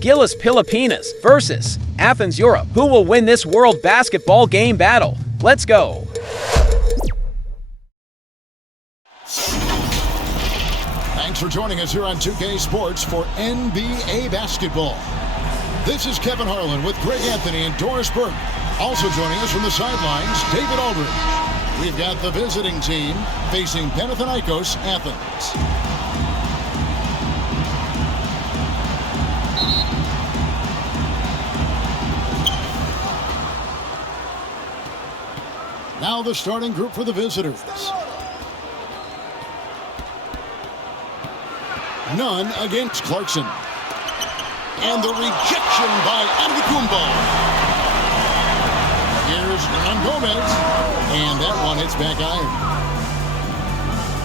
GILAS Pilipinas versus Athens, Europe. Who will win this World Basketball Game battle? Let's go. Thanks for joining us here on 2K Sports for NBA Basketball. This is Kevin Harlan with Greg Anthony and Doris Burke. Also joining us from the sidelines, David Aldridge. We've got the visiting team facing Panathinaikos Athens. Now the starting group for the visitors. None against Clarkson. And the rejection by Antetokounmpo. Here's Hernan Gomez. And that one hits back iron.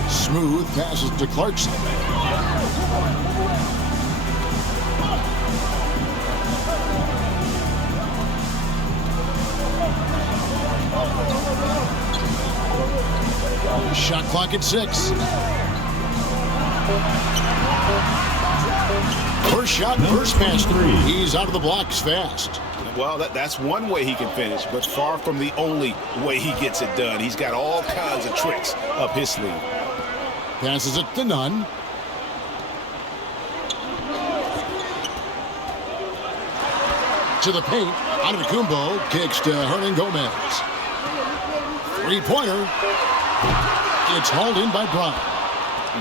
Smooth passes to Clarkson. Shot clock at 6. First shot, first pass. He's out of the blocks fast. Well, that's one way he can finish, but far from the only way he gets it done. He's got all kinds of tricks up his sleeve. Passes it to Nunn. To the paint. Antetokounmpo kicks to Hernan Gomez. Three-pointer. It's hauled in by Brown.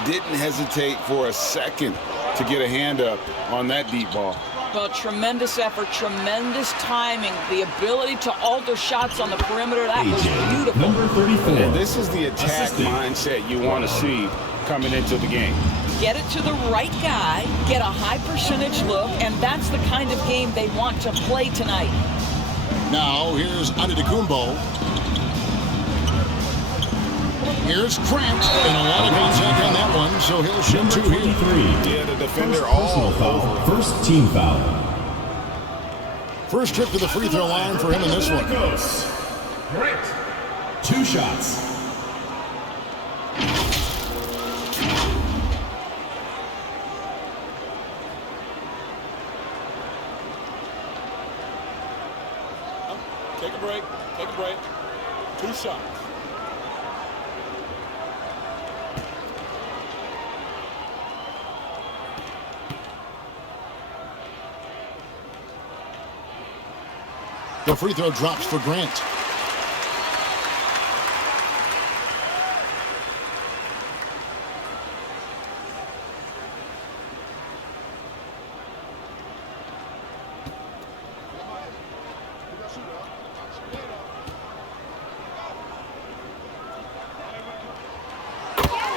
Didn't hesitate for a second to get a hand up on that deep ball. Well, tremendous effort, tremendous timing, the ability to alter shots on the perimeter. That was beautiful. Number 34. And this is the attack mindset you want to see coming into the game. Get it to the right guy, get a high percentage look, and that's the kind of game they want to play tonight. Now, here's Antetokounmpo. Here's Grant, and a lot of contact on that one, so he'll shoot 2 here. Yeah, the defender Personal foul. First team foul. First trip to the free throw line for him in this one. Grant. 2 shots. Take a break. Take a break. 2 shots. The free throw drops for Grant.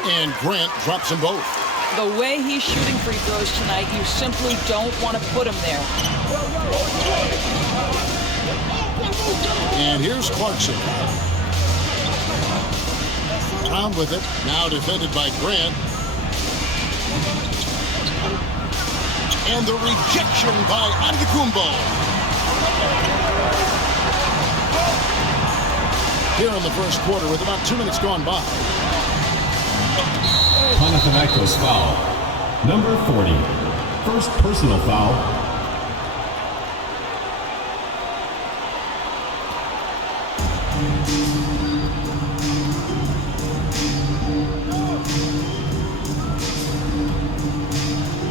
And Grant drops them both. The way he's shooting free throws tonight, you simply don't want to put him there. And here's Clarkson. Brown with it. Now defended by Grant. And the rejection by Antetokounmpo. Here in the first quarter with about 2 minutes gone by. Panathinaikos foul. Number 40. First personal foul.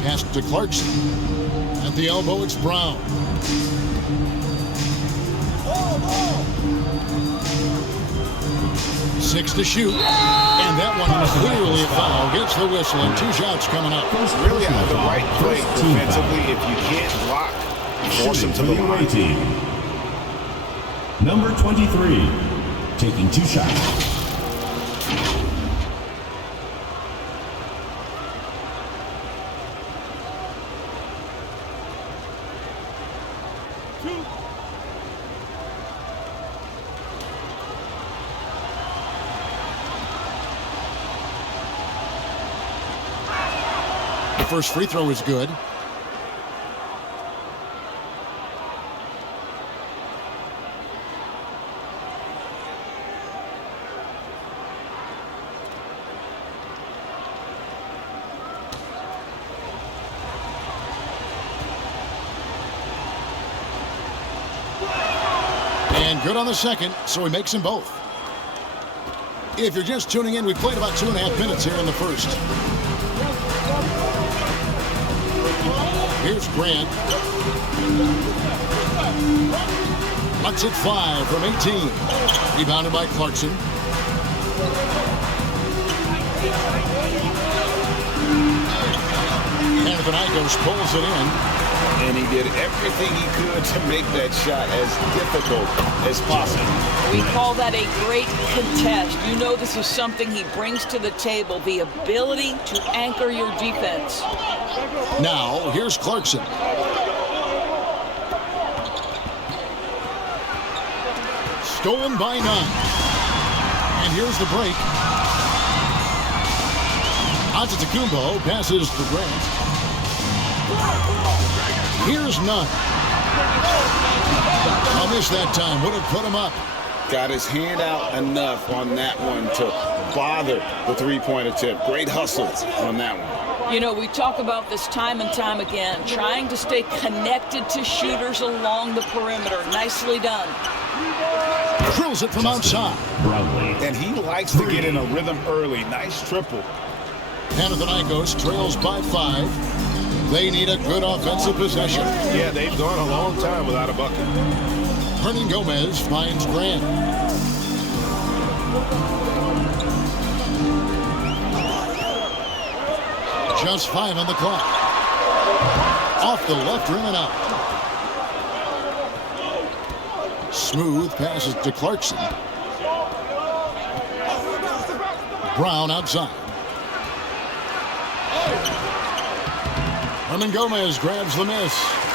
Pass to Clarkson. At the elbow, it's Brown. Six to shoot. And that one clearly a foul. Gets the whistle and 2 shots coming up. Really out of the right play defensively. If you can't block, force him to the line. Team. Number 23. Taking 2 shots. The first free throw is good. good on the second, so he makes them both. If you're just tuning in, we played about 2.5 minutes here in the first. Here's Grant. Lets it fly from 18. Rebounded by Clarkson. Panathinaikos pulls it in. And he did everything he could to make that shot as difficult as possible. We call that a great contest. You know this is something he brings to the table, the ability to anchor your defense. Now, here's Clarkson. Stolen by none. And here's the break. Antetokounmpo passes to Grant. Here's none. I missed that time. Would have put him up. Got his hand out enough on that one to bother the three-point attempt. Great hustle on that one. You know, we talk about this time and time again, trying to stay connected to shooters along the perimeter. Nicely done. Drills it from outside. And he likes to get in a rhythm early. Nice triple. Panathinaikos trails by 5. They need a good offensive possession. Yeah, they've gone a long time without a bucket. Hernan Gomez finds Grant. Just 5 on the clock. Off the left rim and out. Smooth passes to Clarkson. Brown outside. Hernan Gomez grabs the miss.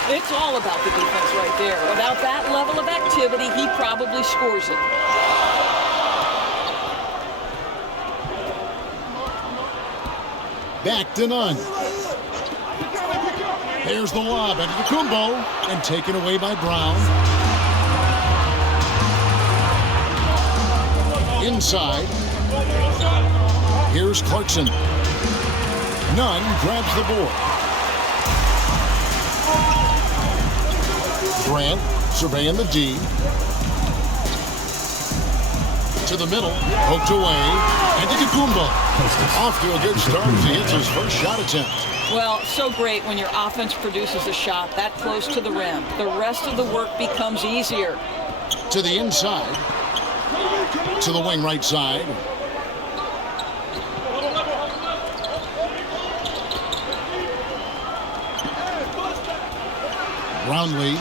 It's all about the defense right there. Without that level of activity, he probably scores it. Back to none. There's the lob into the Kumbo and taken away by Brown. Inside. Here's Clarkson. Nunn grabs the board. Grant surveying the D. To the middle, poked away, and Antetokounmpo off to a good start as he hits his first shot attempt. Well, so great when your offense produces a shot that close to the rim. The rest of the work becomes easier. To the inside, to the wing right side. Brownlee,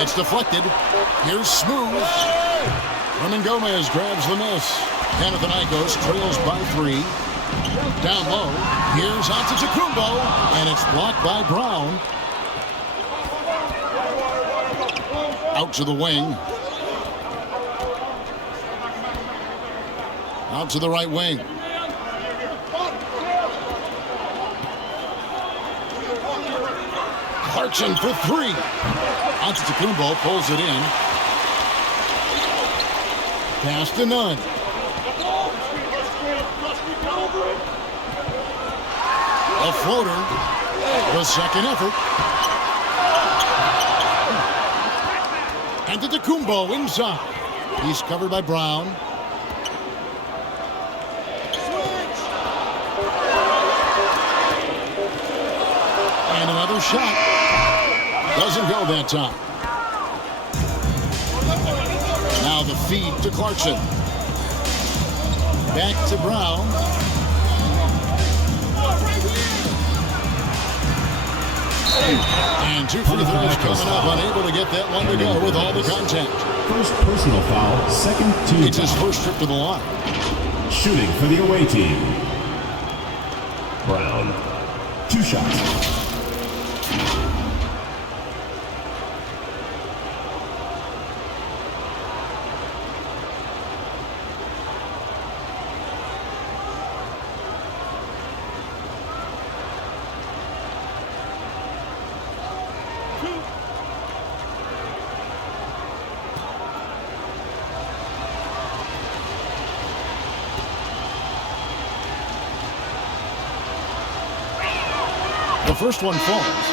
it's deflected. Here's Smooth. Hernan Gomez grabs the miss. Panathinaikos trails by 3. Down low, here's Antetokounmpo, and it's blocked by Brown. Out to the wing. Out to the right wing. Clarkson for 3. Antetokounmpo pulls it in. Pass to Nunn. A floater. The second effort. Antetokounmpo inside. He's covered by Brown. And another shot. Doesn't go that time. Now the feed to Clarkson. Back to Brown. And 2 free throws coming up. Unable to get that one to go with all the contact. First personal foul, second team It's his foul. first trip to the line. Shooting for the away team. Brown. 2 shots. The first one falls.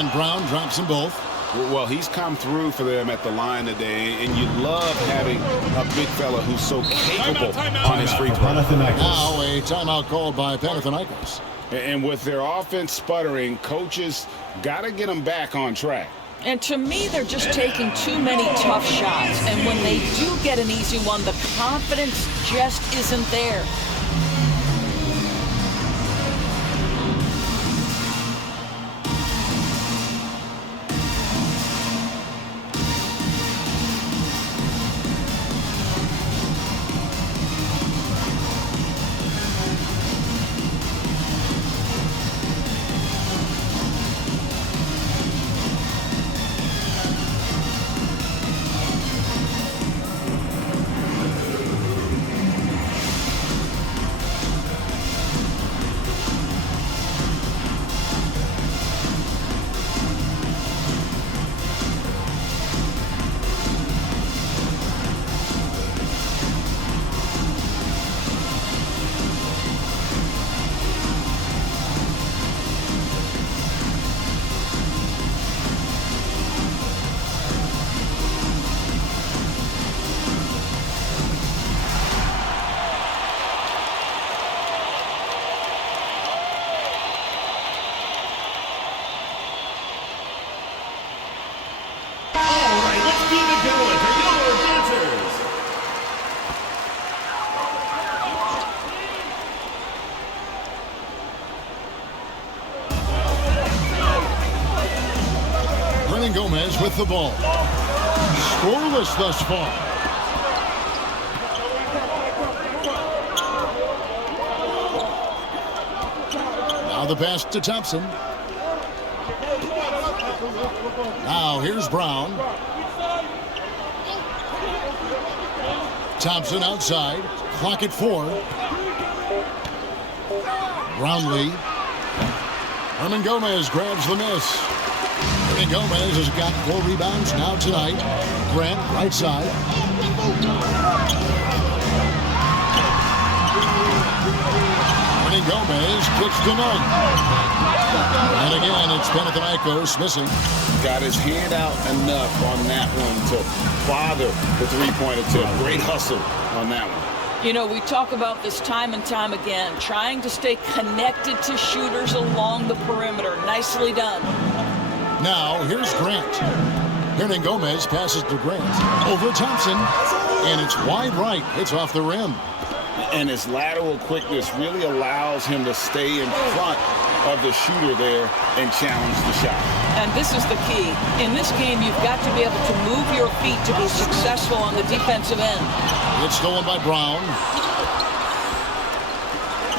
And Brown drops them both. Well, he's come through for them at the line today, and you love having a big fella who's so capable on his free throw. Now a timeout called by Panathinaikos. And with their offense sputtering, coaches got to get them back on track. And to me, they're just taking too many tough shots. And when they do get an easy one, the confidence just isn't there. Gomez with the ball. Scoreless thus far. Now the pass to Thompson. Now here's Brown. Thompson outside. Clock at 4. Brownlee. Herman Gomez grabs the miss. Hernan Gomez has got 4 rebounds now tonight. Grant, right side. Hernan Gomez kicks to none. And again, it's Panathinaikos missing. Got his hand out enough on that one to bother the three-point attempt. Great hustle on that one. You know, we talk about this time and time again, trying to stay connected to shooters along the perimeter. Nicely done. Now, here's Grant. Hernan Gomez passes to Grant. Over Thompson. And it's wide right. It's off the rim. And his lateral quickness really allows him to stay in front of the shooter there and challenge the shot. And this is the key. In this game, you've got to be able to move your feet to be successful on the defensive end. It's stolen by Brown.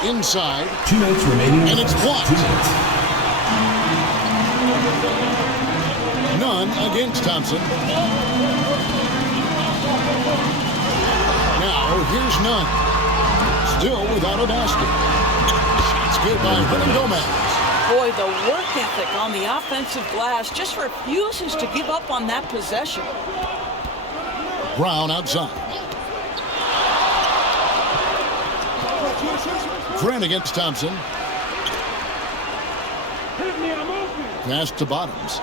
Inside. 2 minutes remaining. And it's blocked. 2 minutes. None against Thompson. Now here's Nunn. Still without a basket. Shots good by Hernan Gomez. Boy, the work ethic on the offensive glass just refuses to give up on that possession. Brown outside. Grant against Thompson. Pass to Bottoms.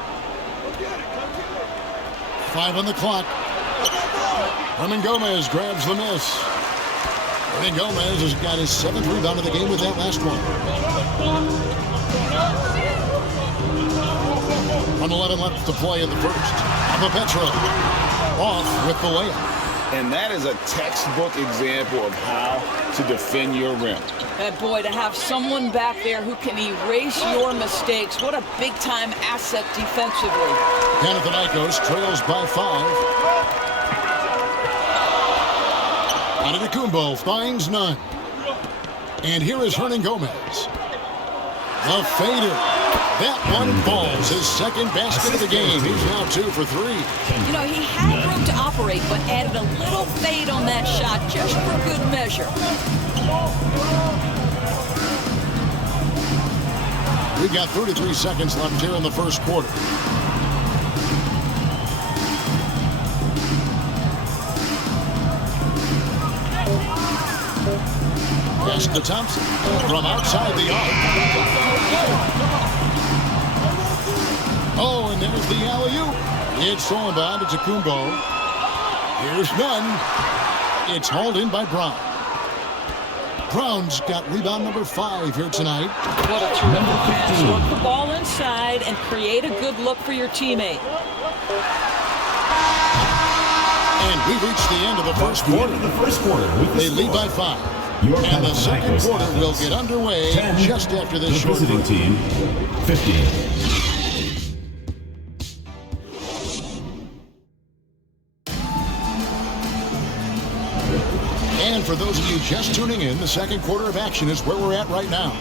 5 on the clock. Hernan Gomez grabs the miss. Hernan Gomez has got his 7th rebound of the game with that last one. 1:11 left to play in the first. Petro off with the layup. And that is a textbook example of how to defend your rim. And boy, to have someone back there who can erase your mistakes, what a big-time asset defensively. Panathinaikos trails by 5. Antetokounmpo finds none. And here is Hernan Gomez. The fader. That one falls. His second basket of the game. He's now 2 for 3. You know, he had room to operate, but added a little fade on that shot just for good measure. We've got 33 seconds left here in the first quarter. Pass to Thompson from outside the arc. And there's the alley-oop. It's thrown by to Tacumbo. Here's none. It's hauled in by Brown. Brown's got rebound number 5 here tonight. What a terrific pass. Work the ball inside and create a good look for your teammate. And we've reached the end of the first quarter. They lead by 5. And the second quarter will get underway just after this short break. Team, 50. And for those of you just tuning in, the second quarter of action is where we're at right now.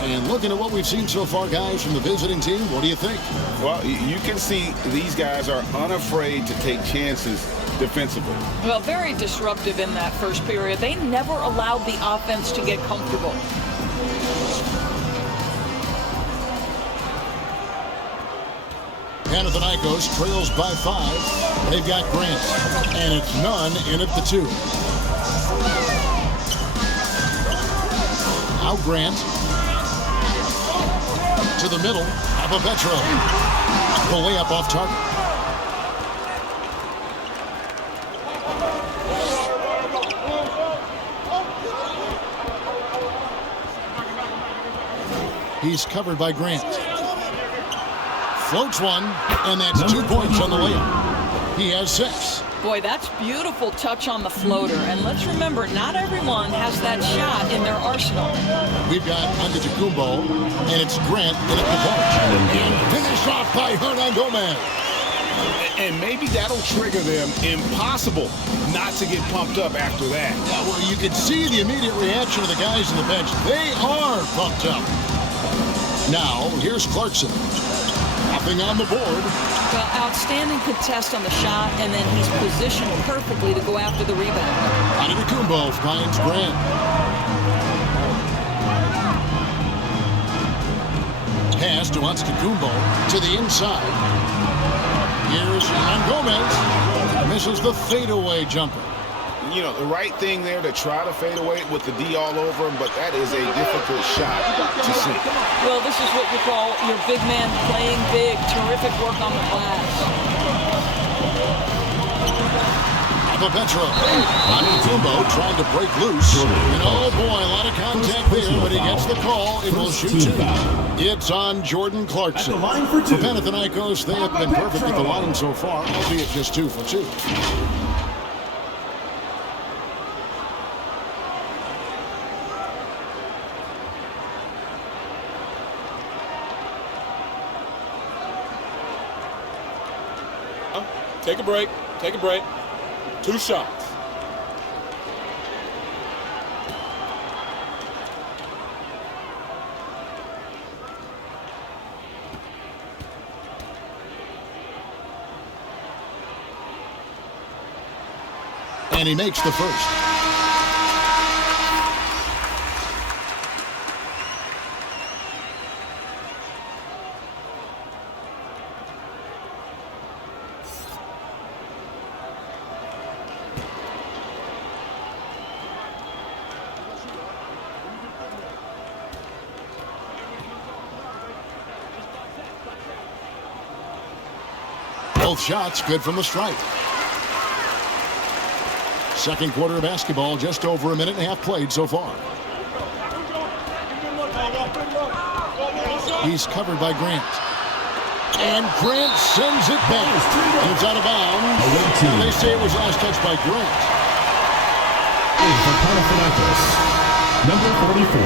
And looking at what we've seen so far, guys, from the visiting team, what do you think? Well, you can see these guys are unafraid to take chances defensively. Well, very disruptive in that first period. They never allowed the offense to get comfortable. Panathinaikos trails by 5. They've got Grant. And it's none in at the 2. Now Grant. To the middle. Abapetro. The layup off target. He's covered by Grant. Floats one, and that's 2 points on the layup. He has 6. Boy, that's beautiful touch on the floater. And let's remember, not everyone has that shot in their arsenal. We've got Antetokounmpo, and it's Grant in at the punch. And finished off by Hernan Gomez. And maybe that'll trigger them. Impossible not to get pumped up after that. Yeah, well, you can see the immediate reaction of the guys on the bench. They are pumped up. Now, here's Clarkson. Nothing on the board. Well, outstanding contest on the shot, and then he's positioned perfectly to go after the rebound. Antetokounmpo finds Grant. Pass to Antetokounmpo to the inside. Here's Hernan Gomez. Misses the fadeaway jumper. You know, the right thing there to try to fade away with the D all over him, but that is a difficult shot to see. Well, this is what you call your big man playing big. Terrific work on the glass. Abapetro. Antetokounmpo trying to break loose. And oh boy, a lot of contact there, but he gets the call. It will shoot 2. It's on Jordan Clarkson. For Panathinaikos, they have been perfect at the line so far, albeit just 2 for 2. Take a break. Take a break. 2 shots. And he makes the first. Both shots good from the stripe. Second quarter of basketball, just over a minute and a half played so far. He's covered by Grant. And Grant sends it back. It's out of bounds. And they say it was last touched by Grant. For Panathinaikos, number 44,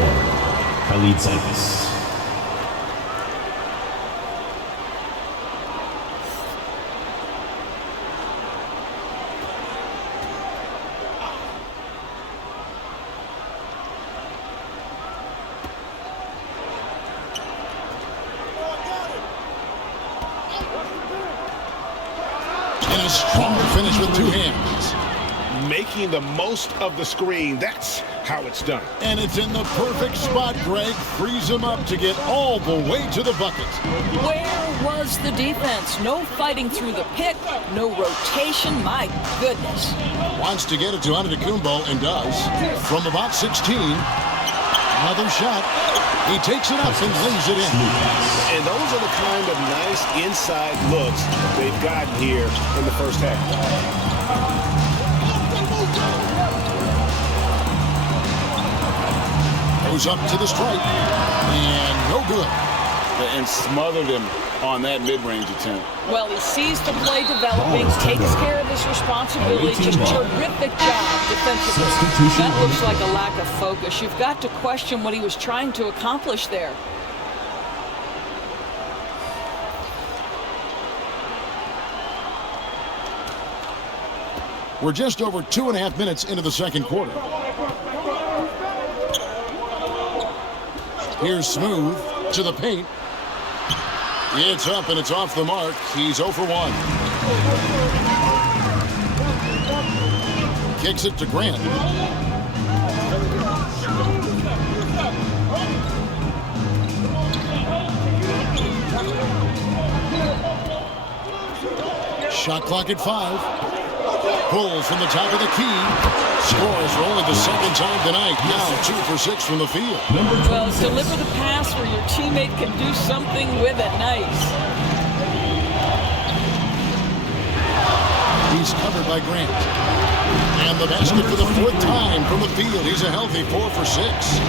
Khalid Zaitis. And a stronger finish with 2 hands. Making the most of the screen. That's how it's done. And it's in the perfect spot, Greg. Frees him up to get all the way to the bucket. Where was the defense? No fighting through the pick, no rotation. My goodness. Wants to get it to Antetokounmpo and does. From about 16. Another shot. He takes it up and lays it in. And those are the kind of nice inside looks they've gotten here in the first half. Goes up to the stripe. And no good. And smothered him on that mid-range attempt. Well, he sees the play developing, takes care of his responsibility. Just terrific job defensively. That looks like a lack of focus. You've got to question what he was trying to accomplish there. We're just over 2.5 minutes into the second quarter. Here's Smooth to the paint. It's up and it's off the mark. He's 0 for 1. Kicks it to Grant. Shot clock at 5. Pull from the top of the key. Scores for only the second time tonight. Now 2 for 6 from the field. Well, deliver the pass where your teammate can do something with it. Nice. He's covered by Grant. And the basket for the 4th time from the field. He's a healthy 4 for 6.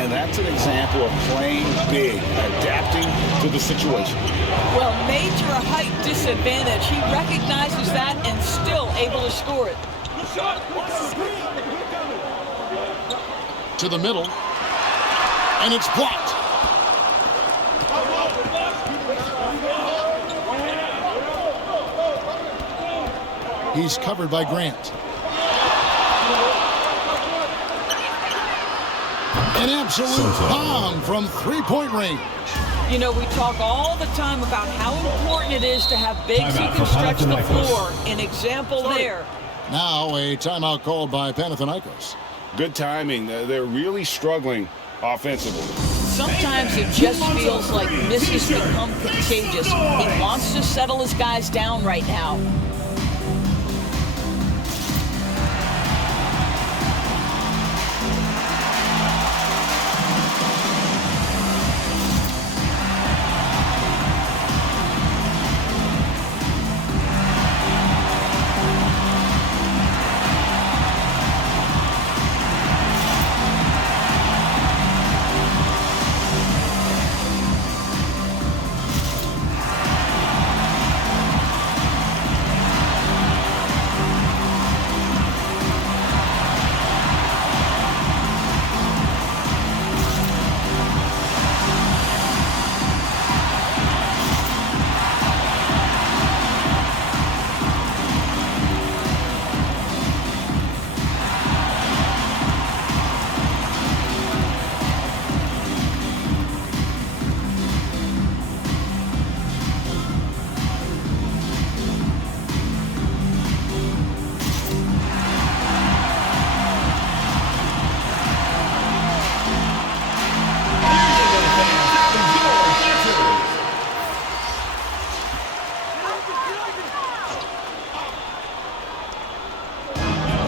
And that's an example of playing big, adapting to the situation. Well, major height disadvantage. He recognizes that and still able to score it. To the middle. And it's blocked. He's covered by Grant. An absolute bomb from three-point range. You know, we talk all the time about how important it is to have bigs who can stretch the floor. An example there. Now a timeout called by Panathinaikos. Good timing. They're really struggling offensively. Sometimes it just feels like misses become contagious. He wants to settle his guys down right now.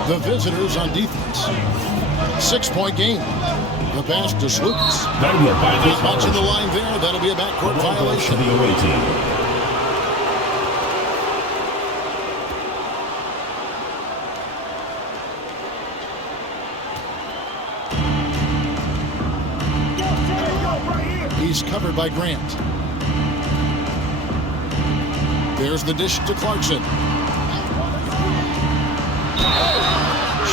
The visitors on defense. 6-point game. The pass to Slukas. Not much in the line there. That'll be a backcourt violation. The away team. He's covered by Grant. There's the dish to Clarkson.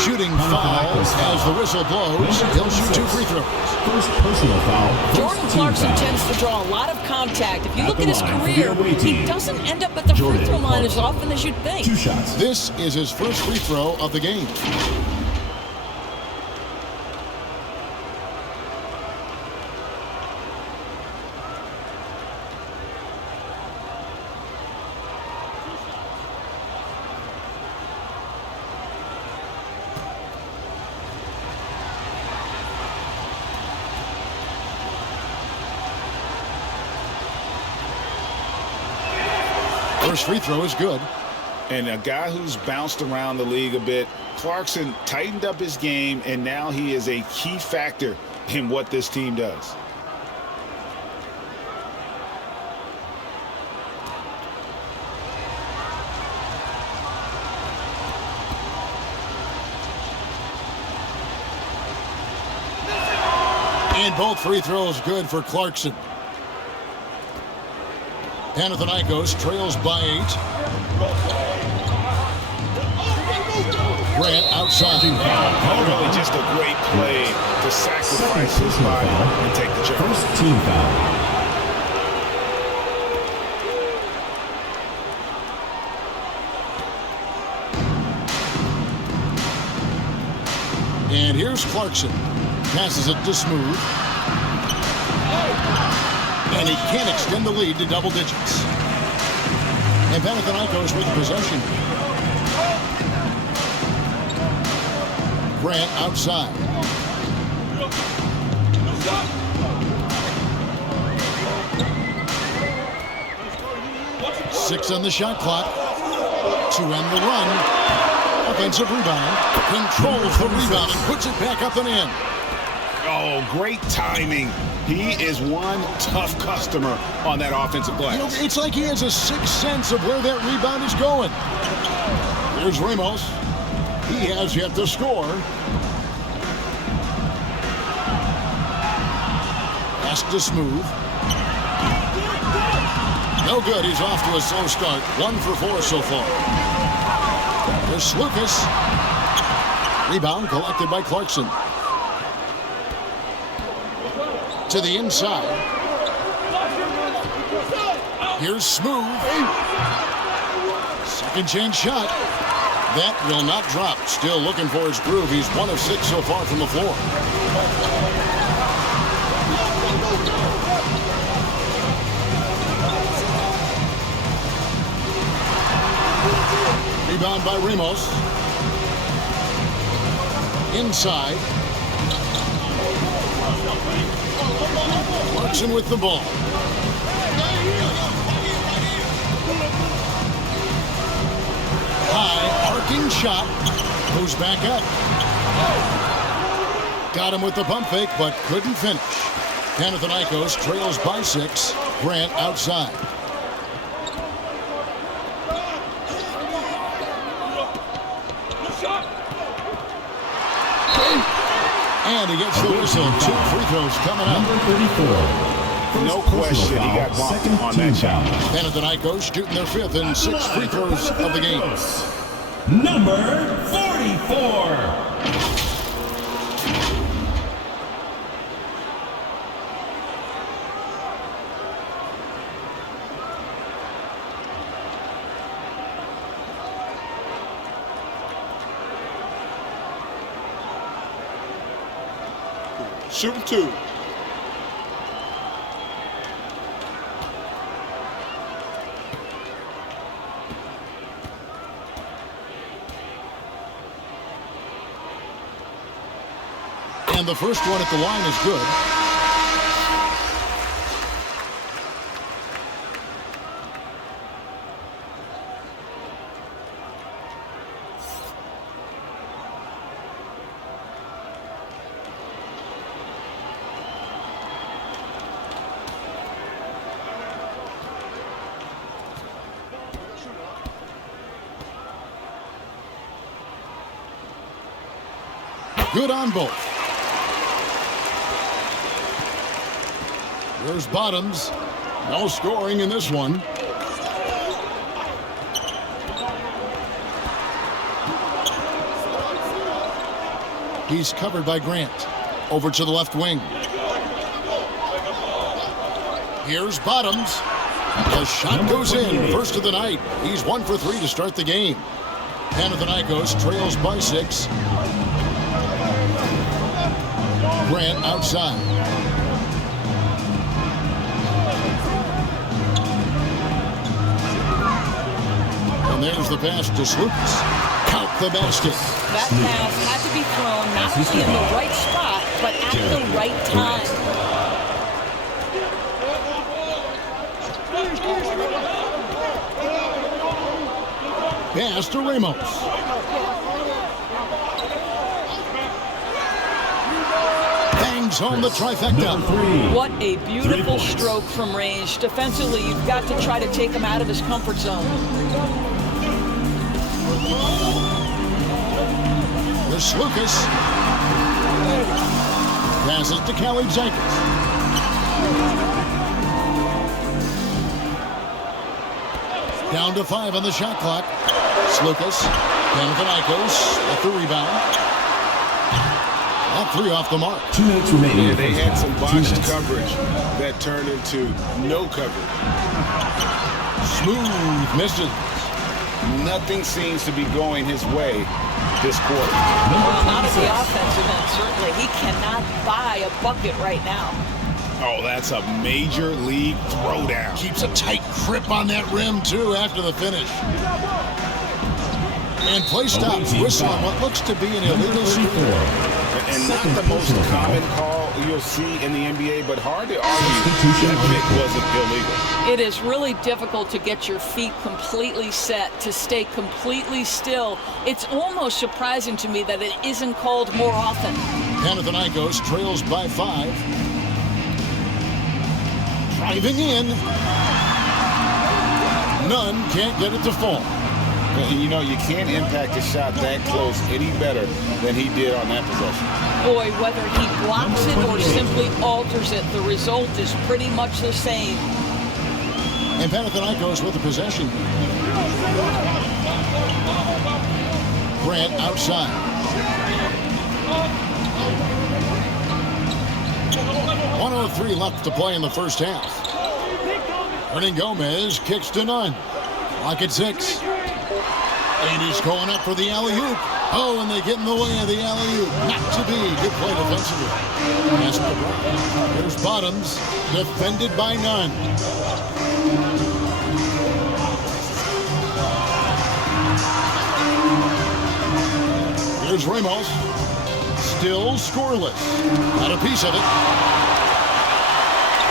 Shooting foul as the whistle blows. He'll shoot 2 free throws. First personal foul. Jordan Clarkson tends to draw a lot of contact. If you look at his career, he doesn't end up at the free throw line as often as you'd think. 2 shots. This is his first free throw of the game. First free throw is good. And a guy who's bounced around the league a bit, Clarkson tightened up his game, and now he is a key factor in what this team does. And both free throws good for Clarkson. Panathinaikos trails by 8. Grant outside. Really just a great play to sacrifice his body and take the charge. First team foul. And here's Clarkson. Passes it to Smooth. And he can't extend the lead to double digits. And Panathinaikos with the possession. Grant outside. Six on the shot clock. To end the run. Offensive rebound. Controls the rebound and puts it back up and in. Oh, great timing. He is one tough customer on that offensive glass. You know, it's like he has a sixth sense of where that rebound is going. Here's Ramos. He has yet to score. Pass to Smooth. No good. He's off to a slow start. 1 for 4 so far. There's Lucas. Rebound collected by Clarkson. To the inside. Here's Smooth. Second chance shot. That will not drop. Still looking for his groove. He's 1 of 6 so far from the floor. Rebound by Ramos. Inside. Clarkson with the ball. High arcing shot. Goes back up. Got him with the pump fake, but couldn't finish. Panathinaikos trails by 6. Grant outside. And he gets the whistle. 2 free throws coming up. Number 34. No question, he got bumped on that shot. Panathinaikos shooting their 5th and 6th free throws of the game. Number 44. Shooting 2. And the first one at the line is good. Good on both. There's Bottoms. No scoring in this one. He's covered by Grant. Over to the left wing. Here's Bottoms. The shot goes in. First of the night. He's 1 for 3 to start the game. Panathinaikos trails by 6. Grant outside. And there's the pass to Slukas. Count the basket. That pass had to be thrown not only in the right spot, but at the right time. Pass to Ramos. Bangs home the trifecta. What a beautiful stroke from range. Defensively, you've got to try to take him out of his comfort zone. Here's Lucas. Passes to Kalaitzakis. Down to 5 on the shot clock. Lucas. Panathinaikos with the rebound. All 3 off the mark. 2 minutes remaining. Yeah, they had some botched coverage that turned into no coverage. Smooth misses. Nothing seems to be going his way this quarter. Well, not at the offensive end, certainly. He cannot buy a bucket right now. Oh, that's a major league throwdown. Keeps a tight grip on that rim, too, after the finish. And play stops. Whistle on what looks to be an illegal screen. And not the most common call you'll see in the NBA, but hard to argue that pick wasn't illegal. It is really difficult to get your feet completely set, to stay completely still. It's almost surprising to me that it isn't called more often. Panathinaikos trails by 5. Driving in. Nunn can't get it to fall. You know, you can't impact a shot that close any better than he did on that possession. Boy, whether he blocks it or simply alters it, the result is pretty much the same. And Panathinaikos with the possession. Grant outside. .103 left to play in the first half. Hernan Gomez kicks to Nunn. Clock at 6. And he's going up for the alley-oop. Oh, and they get in the way of the alley-oop. Not to be. Good play defensively. Pass to Brown. There's Bottoms. Defended by Nunn. Here's Ramos. Still scoreless. Got a piece of it.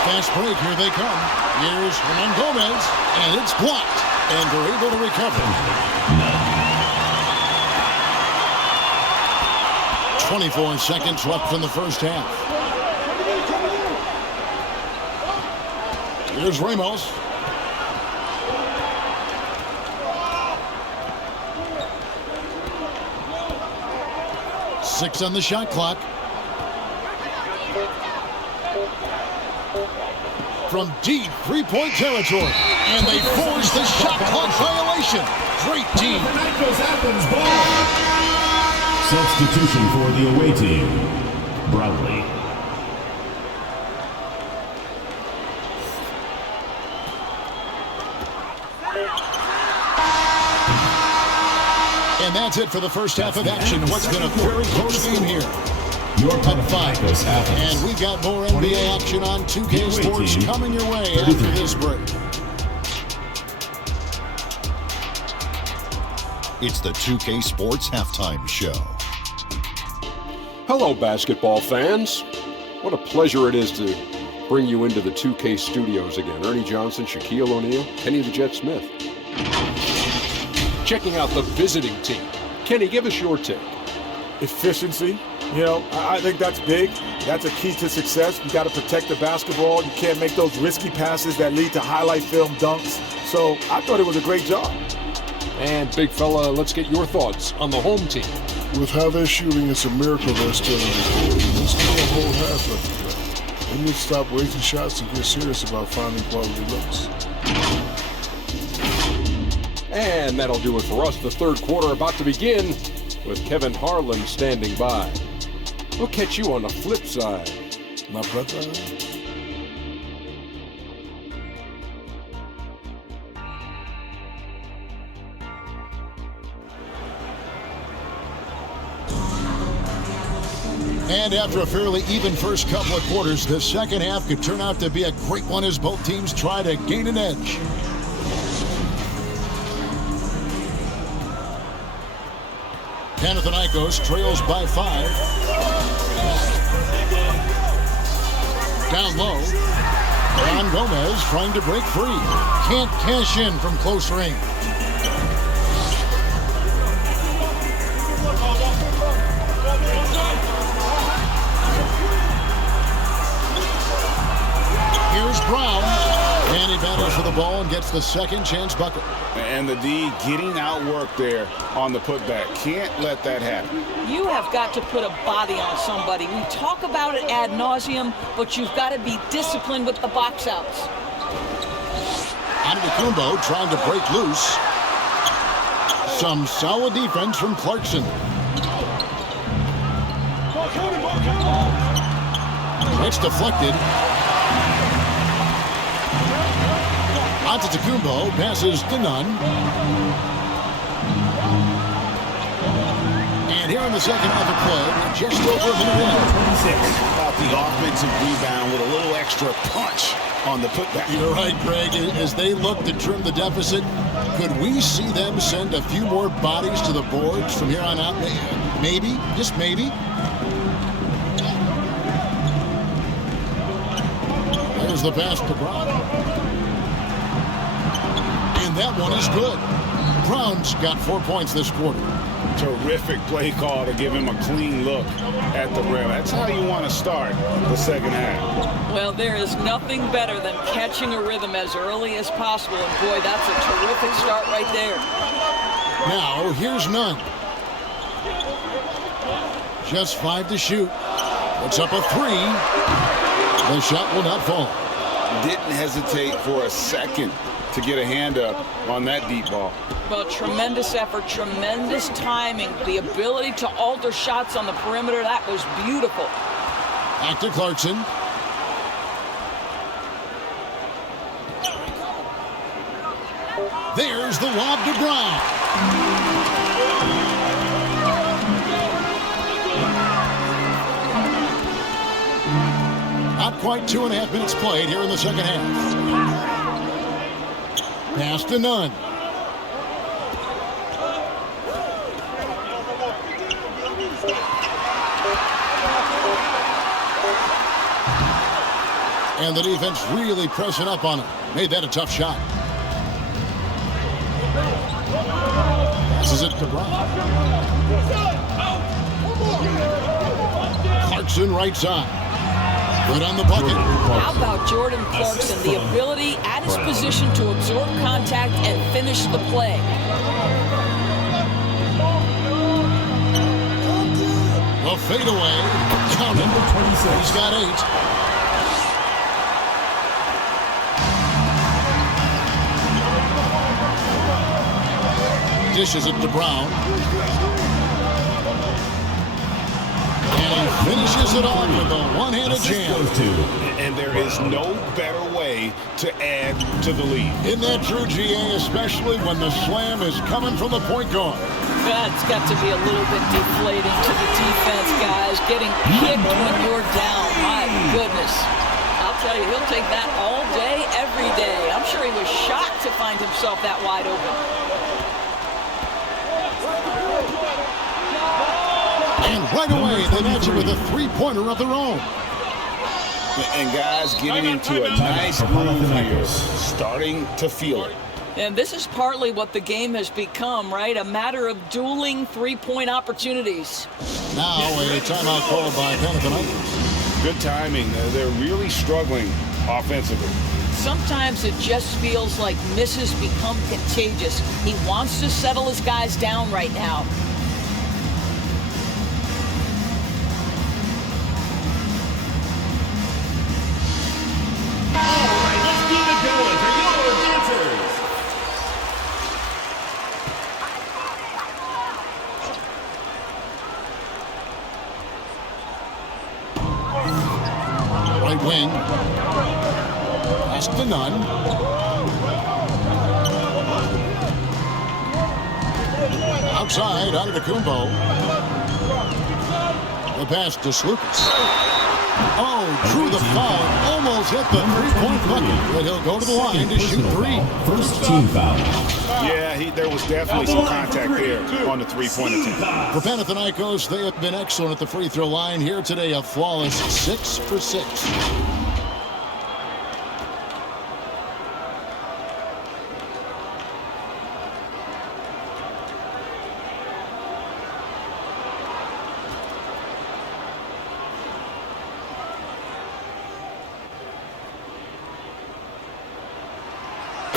Fast break. Here they come. Here's Hernan Gomez. And it's blocked. And they're able to recover. 24 seconds left in the first half. Here's Ramos. Six on the shot clock. From deep three-point territory. And they force the shot clock violation. Great team. Athens ball. Substitution for the away team. Bradley. And that's it for the first half of action. What's been a very close game here. Your At 5. And we got more NBA action on 2K Sports coming your way after this break. It's the 2K Sports Halftime Show. Hello, basketball fans. What a pleasure it is to bring you into the 2K studios again. Ernie Johnson, Shaquille O'Neal, Kenny the Jet Smith. Checking out the visiting team. Kenny, give us your take. Efficiency. You know, I think that's big. That's a key to success. You got to protect the basketball. You can't make those risky passes that lead to highlight film dunks. So I thought it was a great job. And big fella, let's get your thoughts on the home team. With how they're shooting, it's a miracle they're still in the game. There's still a whole half left to play. They need to stop wasting shots and get serious about finding quality looks. And that'll do it for us. The third quarter about to begin with Kevin Harlan standing by. We'll catch you on the flip side. My brother. And after a fairly even first couple of quarters, the second half could turn out to be a great one as both teams try to gain an edge. Panathinaikos trails by 5. Down low. Hernan Gomez trying to break free. Can't cash in from close range. ball and gets the second chance bucket. And the D getting outworked there on the putback. Can't let that happen. You have got to put a body on somebody. We talk about it ad nauseum, but you've got to be disciplined with the box outs. Antetokounmpo trying to break loose. Some solid defense from Clarkson. It's deflected. Antetokounmpo passes to Nunn. And here in the second half of play, we're just over a minute in. About the offensive rebound with a little extra punch on the putback. You're right, Greg. As they look to trim the deficit, could we see them send a few more bodies to the boards from here on out? Maybe, just maybe. There's the pass to Brown. And that one is good. Brown's got 4 points this quarter. Terrific play call to give him a clean look at the rim. That's how you want to start the second half. Well, there is nothing better than catching a rhythm as early as possible. And boy, that's a terrific start right there. Now, here's Nunn. Just 5 to shoot. Puts up a 3. The shot will not fall. Didn't hesitate for a second to get a hand up on that deep ball. Well, tremendous effort, tremendous timing. The ability to alter shots on the perimeter, that was beautiful. Back to Clarkson. There's the lob to Brown. Not quite 2.5 minutes played here in the second half. Pass to Nunn. And the defense really pressing up on him. Made that a tough shot. Passes it to Brown. Clarkson right side. Good on the bucket. How about Jordan Clarkson? The ability at his position to absorb contact and finish the play. A fadeaway. Count it. He's got 8. Dishes it to Brown. And he finishes it off with a one-handed jam. And there is no better way to add to the lead. Isn't that true, GA, especially when the slam is coming from the point guard? That's got to be a little bit deflating to the defense, guys. Getting kicked when you're down. My goodness. I'll tell you, he'll take that all day, every day. I'm sure he was shocked to find himself that wide open. And right away, they match it with a three-pointer of their own. And guys getting into a nice groove here, starting to feel it. And this is partly what the game has become, right? A matter of dueling three-point opportunities. Now a timeout called by Panathinaikos. Good timing. They're really struggling offensively. Sometimes it just feels like misses become contagious. He wants to settle his guys down right now. Right wing. Pass to Nunn. Outside, Antetokounmpo. The pass to Slukas. Oh, drew the foul. Almost hit the three-point bucket. But he'll go to the line to shoot three. First team foul. Yeah, there was definitely some contact there on the three-point attempt. For Panathinaikos, they have been excellent at the free throw line here today. A flawless 6 for 6.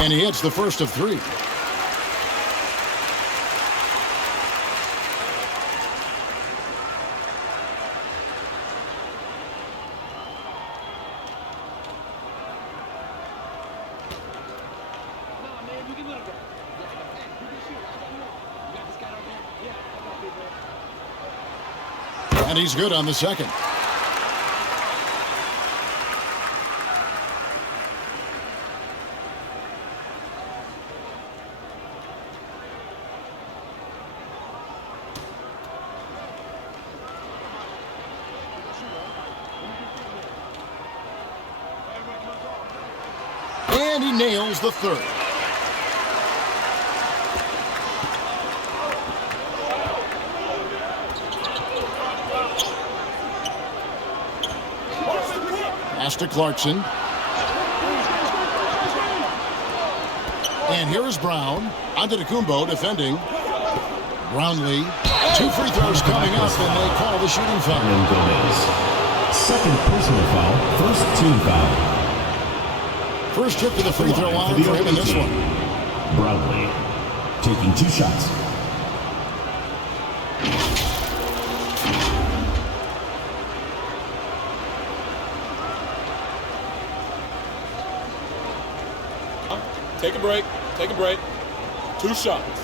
And he hits the first of 3. And he's good on the second. And he nails the third. Pass to Clarkson. And here is Brown. Antetokounmpo defending. Brownlee. 2 free throws coming up, and they call the shooting foul. Second personal foul, first team foul. First trip to the free throw line for him in this one. Brownlee taking 2 shots. Take a break. Take a break. 2 shots.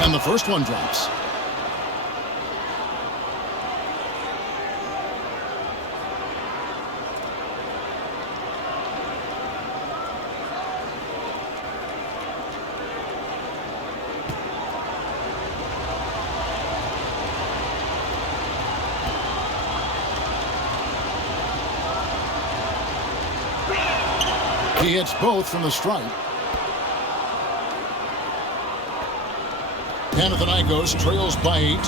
And the first one drops. He hits both from the stripe. Panathinaikos trails by 8.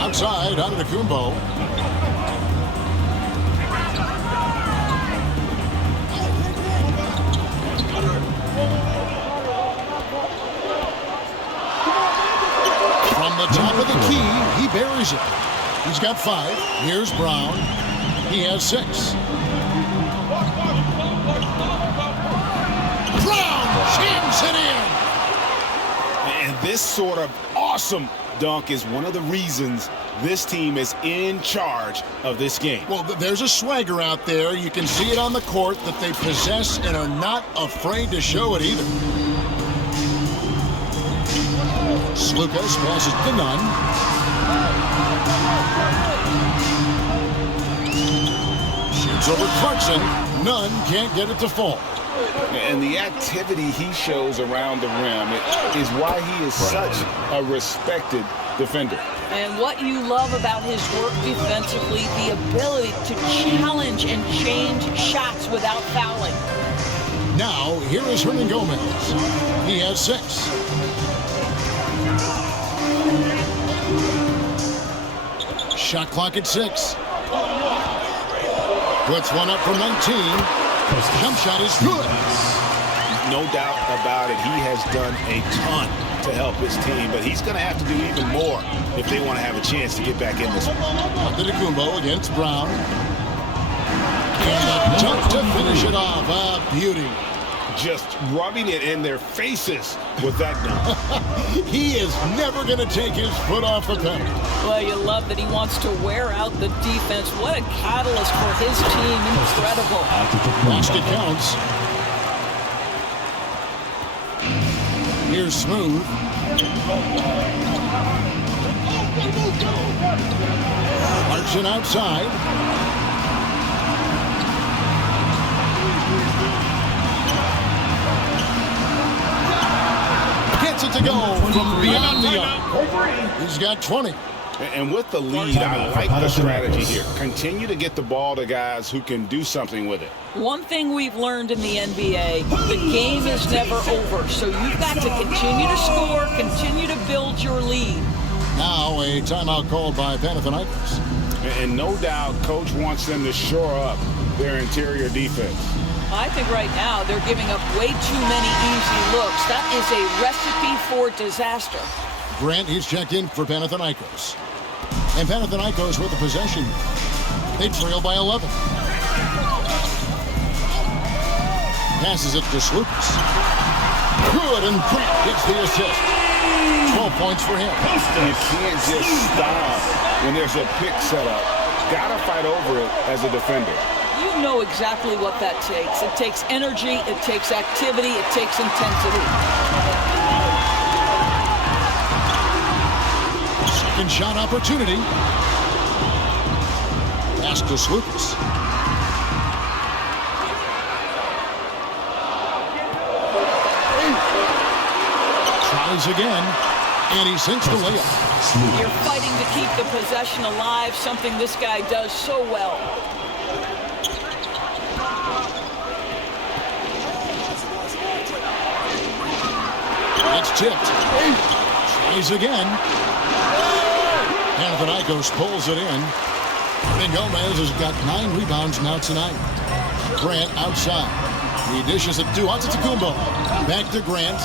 Outside, Antetokounmpo. From the top of the key, he buries it. He's got 5. Here's Brown. He has 6. Brown jams it in. And this sort of awesome dunk is one of the reasons this team is in charge of this game. Well, there's a swagger out there. You can see it on the court that they possess and are not afraid to show it either. Slukas passes to Nunn. Shoots over Clarkson. Nunn can't get it to fall. And the activity he shows around the rim is why he is such a respected defender. And what you love about his work defensively, the ability to challenge and change shots without fouling. Now, here is Hernan Gomez. He has 6. Shot clock at 6. Puts one up from 19. Jump shot is good. No doubt about it. He has done a ton to help his team, but he's going to have to do even more if they want to have a chance to get back in this one. Antetokounmpo against Brown. And a dunk to finish it off. A beauty. Just rubbing it in their faces with that dunk. He is never going to take his foot off the pedal. Well, you love that he wants to wear out the defense. What a catalyst for his team. Incredible. Basket counts. Here's Smooth. Clarkson outside. Gets it to go from beyond the arc. He's got 20. And with the lead, I like the strategy here. Continue to get the ball to guys who can do something with it. One thing we've learned in the NBA, the game is never over. So you've got to continue to score, continue to build your lead. Now a timeout called by Panathinaikos. And no doubt, Coach wants them to shore up their interior defense. I think right now they're giving up way too many easy looks. That is a recipe for disaster. Grant, he's checked in for Panathinaikos. And Panathinaikos with the possession. They trail by 11. Passes it to Slukas. Good, and Grant gets the assist. 12 points for him. You can't just stop when there's a pick set up. Gotta fight over it as a defender. You know exactly what that takes. It takes energy, it takes activity, it takes intensity. Second shot opportunity. Pass to Slukas. Tries again, and he sinks the layup. You're fighting to keep the possession alive, something this guy does so well. It's tipped. Tries again. Panathinaikos pulls it in. And Gomez has got 9 rebounds now tonight. Grant outside. He dishes it to Antetokounmpo. Back to Grant.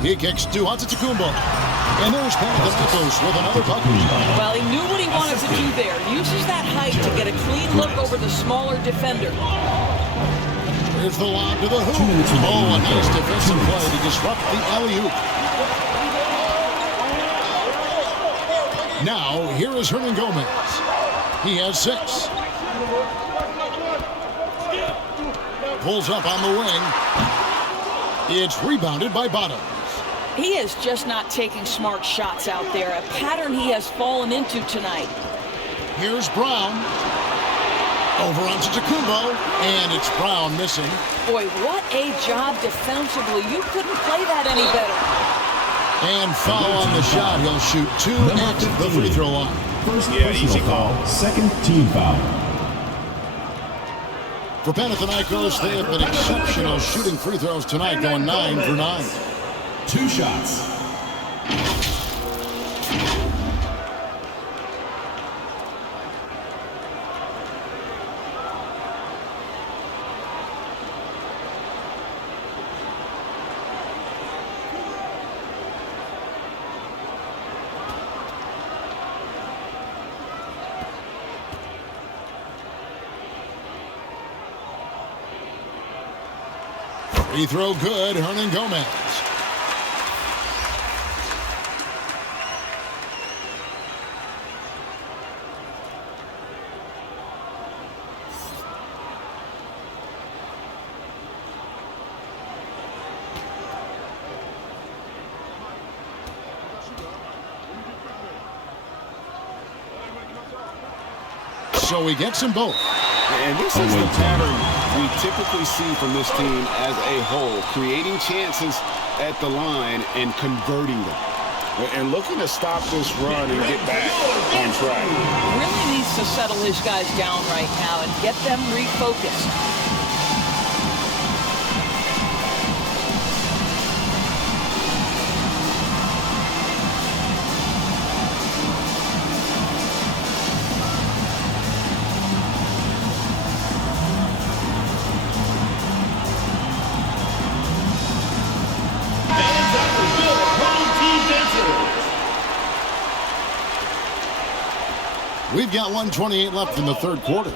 He kicks to Antetokounmpo. And there's Panathinaikos with another bucket. Well, he knew what he wanted to do there. Uses that height to get a clean look over the smaller defender. Here's the lob to the hoop. Oh, a nice defensive play to disrupt the alley-oop. Now, here is Hernan Gomez. He has 6. Pulls up on the wing. It's rebounded by Bottoms. He is just not taking smart shots out there, a pattern he has fallen into tonight. Here's Brown. Over onto Antetokounmpo, and it's Brown missing. Boy, what a job defensively. You couldn't play that any better. And foul on the shot. He'll shoot 2 at the free throw line. First personal foul, second team foul. For Panathinaikos, they have been exceptional shooting free throws tonight, going 9 for 9. 2 shots. Free throw good, Hernan Gomez. So he gets them both. And this is the pattern we typically see from this team as a whole, creating chances at the line and converting them. And looking to stop this run and get back on track. Really needs to settle his guys down right now and get them refocused. We've got 1:28 left in the third quarter.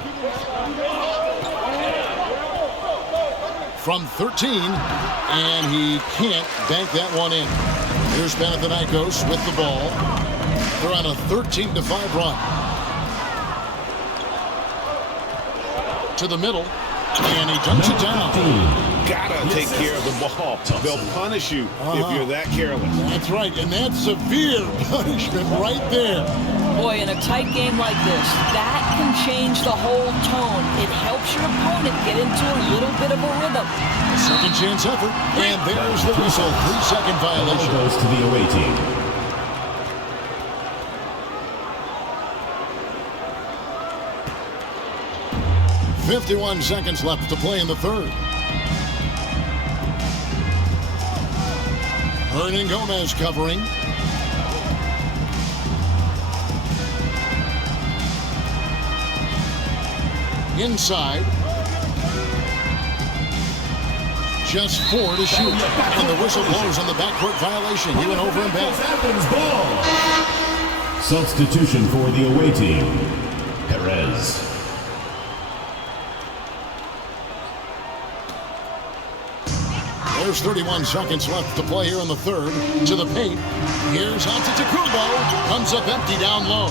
From 13, and he can't bank that one in. Here's Panathinaikos with the ball. They're on a 13-5 run. To the middle, and he dunks it down. Gotta take care of the ball. They'll punish you if you're that careless. That's right, and that's severe punishment right there. Boy, in a tight game like this, that can change the whole tone. It helps your opponent get into a little bit of a rhythm. Second chance effort, and there's the whistle. 3-second violation. Goes to the away team. .51 seconds left to play in the third. Hernan Gomez covering. inside. Just 4 to shoot. And the whistle blows on the backcourt violation. He went over and back. Athens ball. Substitution for the away team, Perez. There's 31 seconds left to play here in the third. To the paint. Here's Antetokounmpo. Comes up empty down low.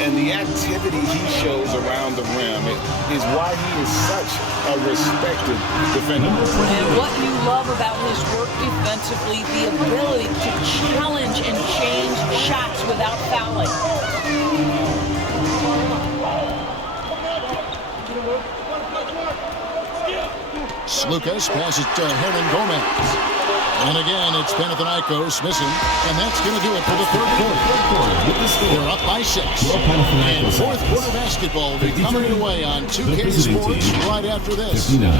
And the activity he shows around the rim is why he is such a respected defender. And what you love about his work defensively, the ability to challenge and change shots without fouling. Lucas passes to Hernan Gomez. And again, it's Panathinaikos missing. And that's going to do it for the third quarter. They're up by 6. And fourth quarter basketball will be coming your way on 2K Sports right after this. 59.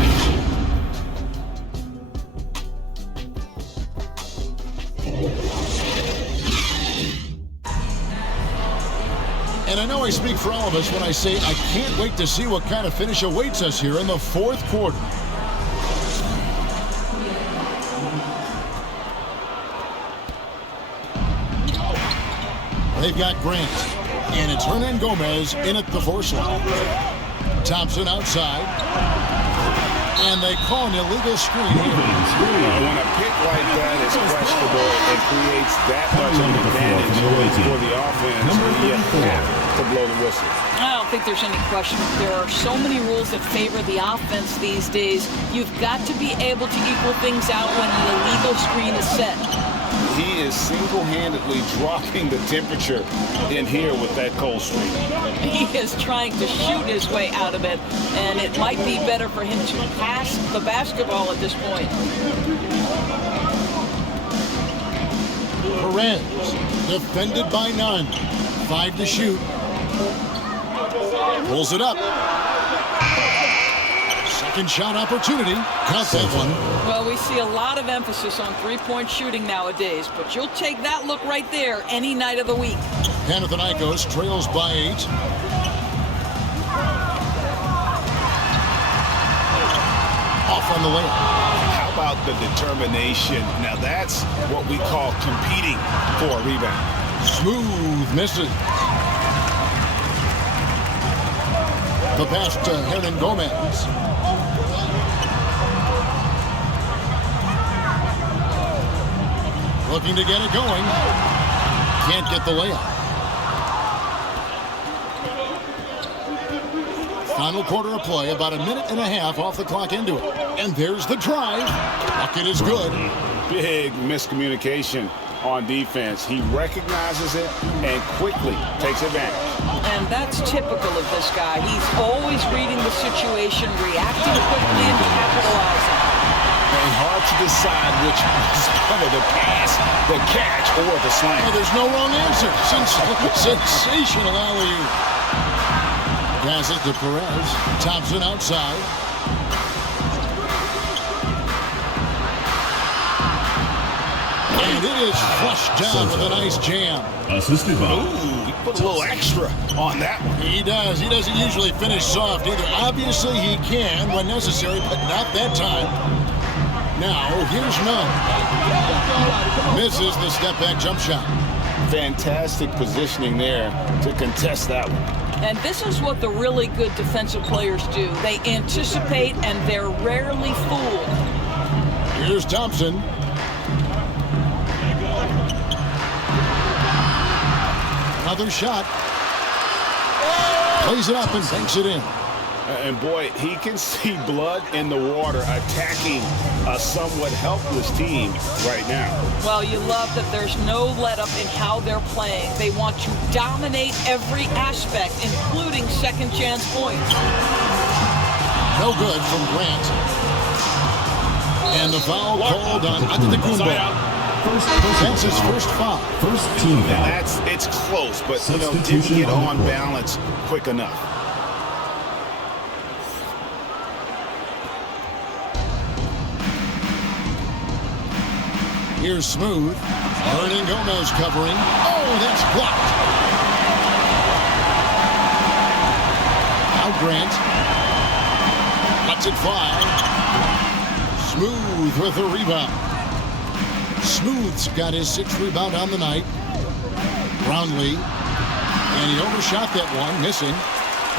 And I know I speak for all of us when I say I can't wait to see what kind of finish awaits us here in the fourth quarter. They've got Grant, and it's Hernan Gomez in at the force line. Thompson outside, and they call an illegal screen here. When a pick like that is questionable, it creates that much of an advantage for the offense, you have to blow the whistle. I don't think there's any question. There are so many rules that favor the offense these days. You've got to be able to equal things out when an illegal screen is set. He is single-handedly dropping the temperature in here with that cold streak. He is trying to shoot his way out of it, and it might be better for him to pass the basketball at this point. Perez, defended by none. 5 to shoot. Pulls it up. Second shot opportunity. Count that one. Well, we see a lot of emphasis on three-point shooting nowadays, but you'll take that look right there any night of the week. Panathinaikos trails by 8. Off on the layup. How about the determination? Now that's what we call competing for a rebound. Smooth misses. The pass to Hernan Gomez. Looking to get it going. Can't get the layup. Final quarter of play, about a minute and a half off the clock into it. And there's the drive. Bucket is good. Big miscommunication on defense. He recognizes it and quickly takes advantage. And that's typical of this guy. He's always reading the situation, reacting quickly, and capitalizing. And hard to decide which is better, the pass, the catch, or the slam. Oh, there's no wrong answer. Sensational alley-oop. Pass it to Perez. Thompson outside. And it is flushed down with a nice jam. Assisted by. Ooh, he put a little extra on that one. He does. He doesn't usually finish soft either. Obviously, he can when necessary, but not that time. Now, here's none. Misses the step-back jump shot. Fantastic positioning there to contest that one. And this is what the really good defensive players do. They anticipate, and they're rarely fooled. Here's Thompson. Another shot. Plays it up and banks it in. And boy, he can see blood in the water attacking a somewhat helpless team right now. Well, you love that there's no let-up in how they're playing. They want to dominate every aspect, including second-chance points. No good from Grant. And the foul called on Antetokounmpo. That's his first foul. First team foul. And it's close, but didn't get on balance quick enough. Here's Smooth. Hernan Gomez covering. Oh, that's blocked. Now Grant. Lets it fly. Smooth with a rebound. Smooth's got his 6th rebound on the night. Brownlee. And he overshot that one, missing.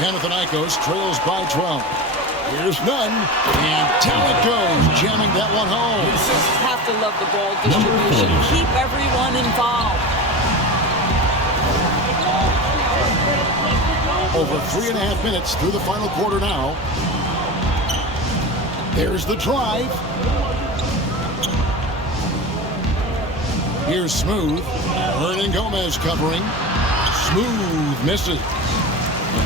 Panathinaikos trails by 12. Here's Nunn. And down it goes, jamming that one home. Have to love the ball distribution. Keep everyone involved. Over 3.5 minutes through the final quarter now. There's the drive. Here's Smooth. Hernan Gomez covering. Smooth misses.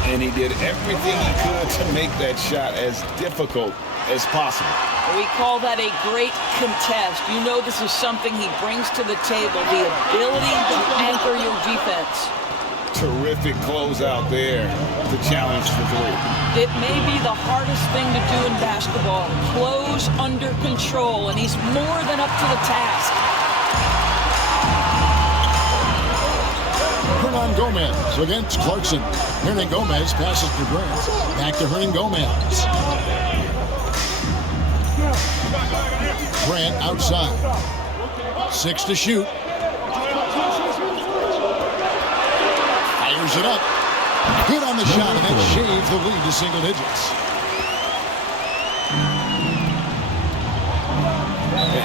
And he did everything he could to make that shot as difficult as possible. We call that a great contest. You know this is something he brings to the table, the ability to anchor your defense. Terrific closeout there to challenge the three. It may be the hardest thing to do in basketball. Close under control, and he's more than up to the task. Hernan Gomez against Clarkson. Hernan Gomez passes to Grant. Back to Hernan Gomez. Grant outside. 6 to shoot. Fires it up. Good on the shot, and that shaves the lead to single digits.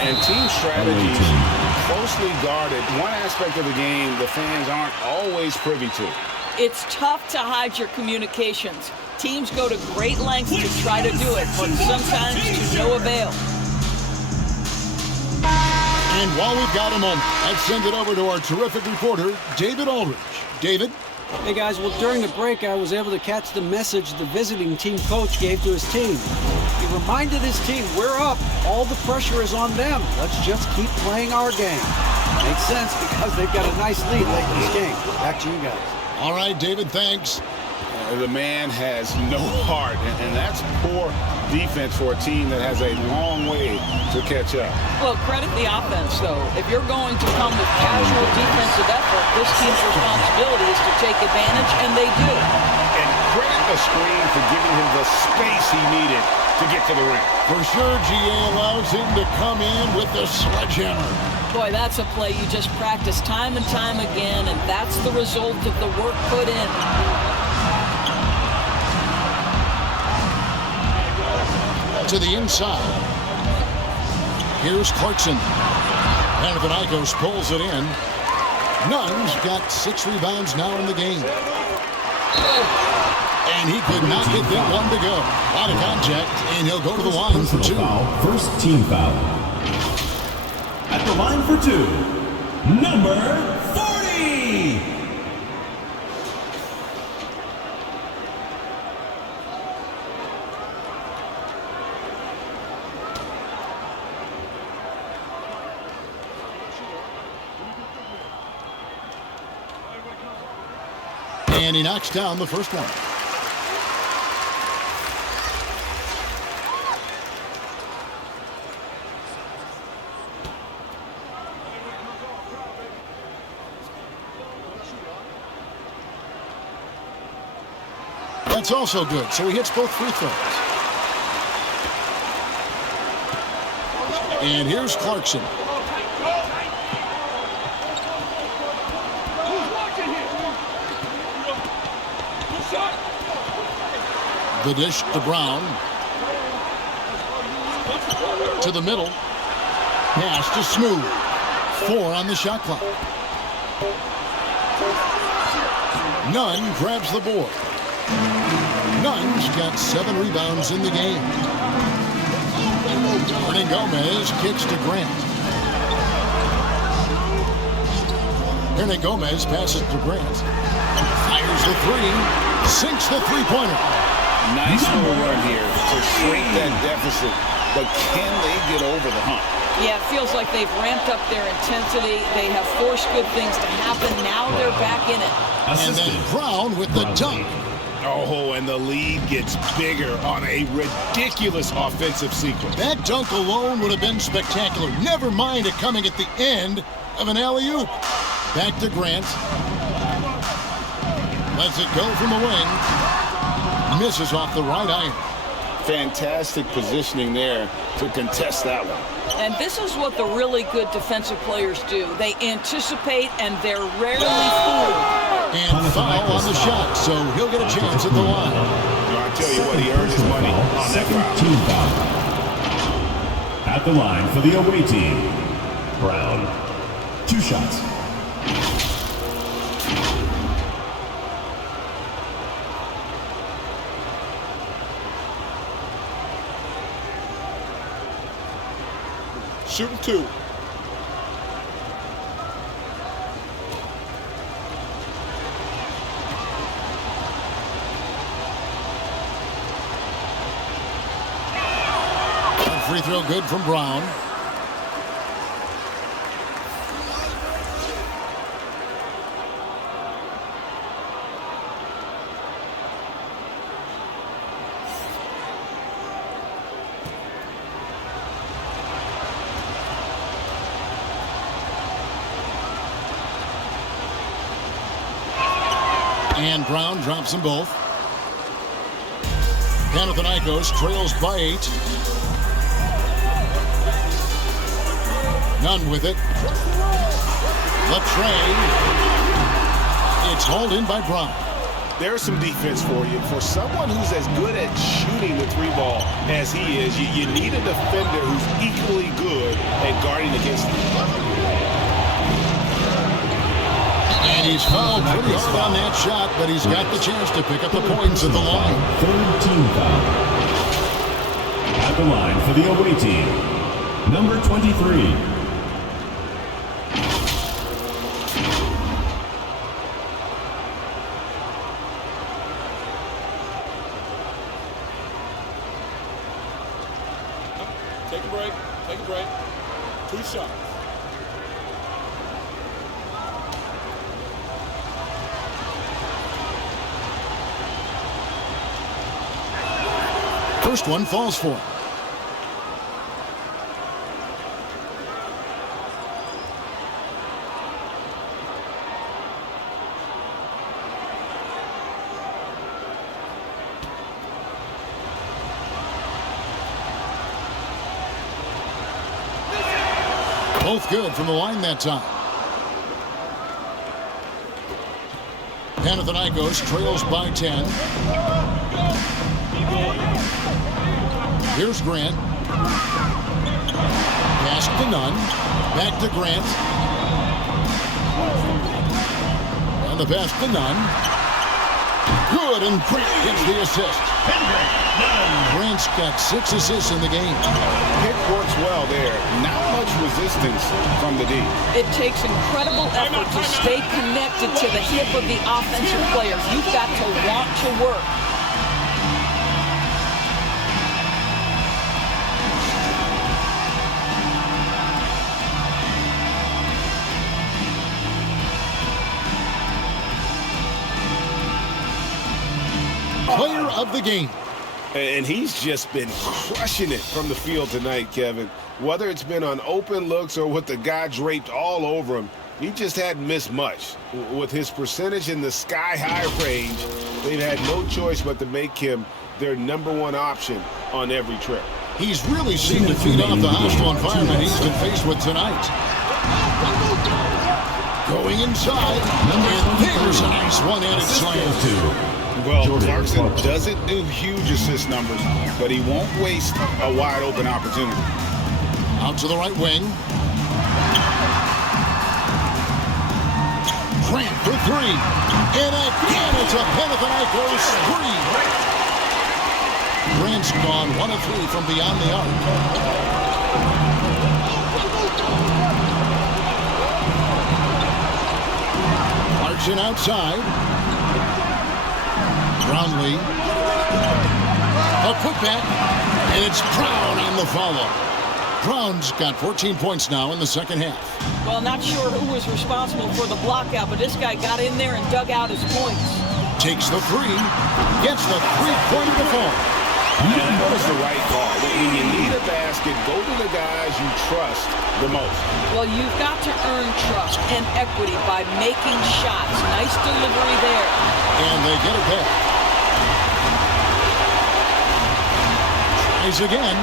And team strategies closely guarded. One aspect of the game the fans aren't always privy to. It's tough to hide your communications. Teams go to great lengths to try to do it, but sometimes to no avail. And while we've got a moment, let's send it over to our terrific reporter, David Aldridge. David? Hey guys, well during the break I was able to catch the message the visiting team coach gave to his team. He reminded his team, we're up, all the pressure is on them, let's just keep playing our game. Makes sense because they've got a nice lead late in this game. Back to you guys. All right, David, thanks. The man has no heart, and that's poor defense for a team that has a long way to catch up. Well, credit the offense, though. If you're going to come with casual defensive effort, this team's responsibility is to take advantage, and they do. And credit the screen for giving him the space he needed to get to the rim. For sure, GA allows him to come in with the sledgehammer. Boy, that's a play you just practice time and time again, and that's the result of the work put in. To the inside. Here's Clarkson. Panathinaikos pulls it in. Nunn's got 6 rebounds now in the game. And he could not get that one to go. Out of contact, and he'll go to the line for 2. First team foul. At the line for 2, number 40. And he knocks down the first one. That's also good, so he hits both free throws. And here's Clarkson. The dish to Brown. To the middle. Pass to Smooth. 4 on the shot clock. Nunn grabs the board. Nunn's got 7 rebounds in the game. Hernan Gomez kicks to Grant. Hernan Gomez passes to Grant. Fires the 3. Sinks the three-pointer. Nice little run here to shrink that deficit, but can they get over the hump? Yeah, it feels like they've ramped up their intensity. They have forced good things to happen. Now they're back in it. And then Brown with the dunk. Oh, and the lead gets bigger on a ridiculous offensive sequence. That dunk alone would have been spectacular. Never mind it coming at the end of an alley-oop. Back to Grant. Lets it go from the wing. Misses off the right iron. Fantastic positioning there to contest that one. And this is what the really good defensive players do. They anticipate, and they're rarely fooled. And foul on the shot, so he'll get a chance at the line. I'll tell you what, he earned his money on that Second foul. team foul. At the line for the away team, Brown. 2 shots. Shooting 2. Free throw good from Brown. And Brown drops them both. Panathinaikos trails by 8. None with it. Latre. It's hauled in by Brown. There's some defense for you. For someone who's as good at shooting the 3-ball as he is, you need a defender who's equally good at guarding against him. And he's fouled pretty hard on that shot, but he's got the chance to pick up the points at the line. Third team foul. At the line for the away team, number 23. Take a break. Take a break. 2 shots. First one falls for him. Both good from the line that time. Panathinaikos trails by 10. Here's Grant. Pass to Nunn. Back to Grant. And the pass to Nunn. Good, and Grant gets the assist. Grant's got 6 assists in the game. Pick works well there. Not much resistance from the D. It takes incredible effort to stay connected to the hip of the offensive players. You've got to want to work. Player of the game. And he's just been crushing it from the field tonight, Kevin. Whether it's been on open looks or with the guy draped all over him, he just hadn't missed much. With his percentage in the sky-high range, they've had no choice but to make him their #1 option on every trip. He's really seemed to feed off the hostile environment he's been faced with tonight. Going inside, and there's a nice one-handed slam. Well, Clarkson doesn't do huge assist numbers, but he won't waste a wide-open opportunity. Out to the right wing. Grant for 3. And again, it's a Panathinaikos 3. Grant's gone 1 of 3 from beyond the arc. Clarkson outside. Brownlee. A putback, and it's Brown on the follow. Brown's got 14 points now in the second half. Well, not sure who was responsible for the blockout, but this guy got in there and dug out his points. Takes the 3, gets the three-pointer to fall. That was the right call. When you need a basket, go to the guys you trust the most. Well, you've got to earn trust and equity by making shots. Nice delivery there. And they get it back. tries again.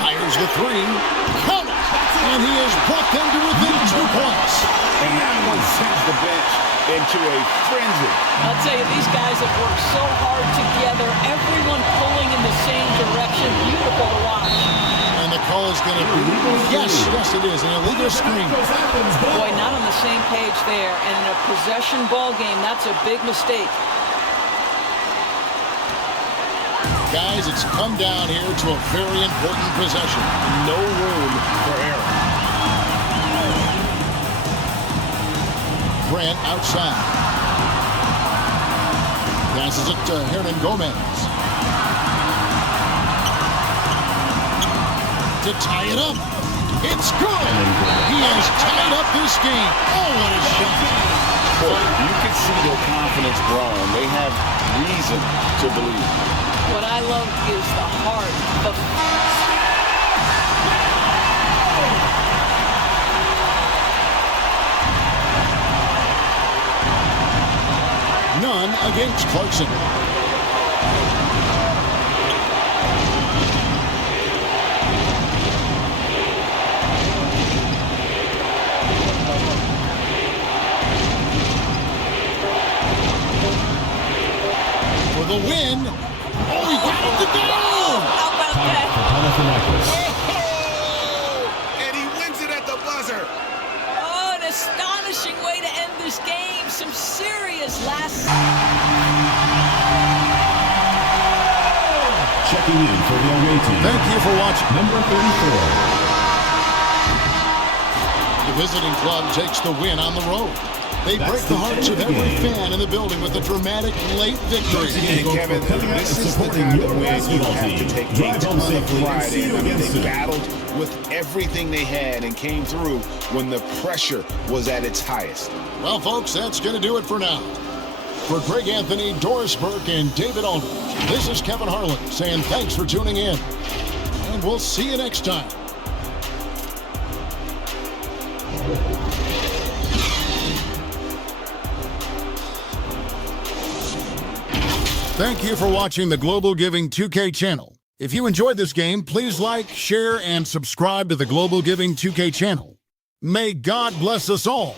Fires the three. Count it! And he has brought them to within 2 points. And that one sends the bench into a frenzy. I'll tell you, these guys have worked so hard together, everyone pulling in the same direction. Beautiful to watch. And the call is going to be, yes, it is, an illegal screen. Boy, not on the same page there. And in a possession ball game, that's a big mistake. Guys, it's come down here to a very important possession. No room for error. Grant outside. Passes it to Hernan Gomez. To tie it up. It's good. He has tied up this game. Oh, what a shot. Boy, you can see their confidence growing. They have reason to believe. What I love is the heart, None against Clarkson. For the win. Oh, he got it to go! How about that? Oh, and he wins it at the buzzer. Oh, an astonishing way to end this game. Some serious last... Checking in for the away team. Thank you for watching. Number 34. The visiting club takes the win on the road. They break the hearts of every fan in the building with a dramatic late victory. And Kevin, this is the kind of win you have to take a ton of pride in. I mean, they battled with everything they had and came through when the pressure was at its highest. Well, folks, that's going to do it for now. For Greg Anthony, Doris Burke, and David Aldridge, this is Kevin Harlan saying thanks for tuning in. And we'll see you next time. Thank you for watching the Global Giving 2K channel. If you enjoyed this game, please like, share, and subscribe to the Global Giving 2K channel. May God bless us all.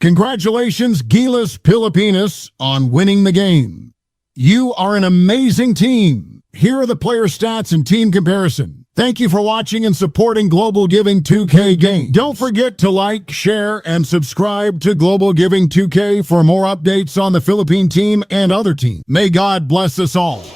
Congratulations, GILAS Pilipinas, on winning the game. You are an amazing team. Here are the player stats and team comparison. Thank you for watching and supporting Global Giving 2K Game. Don't forget to like, share, and subscribe to Global Giving 2K for more updates on the Philippine team and other teams. May God bless us all.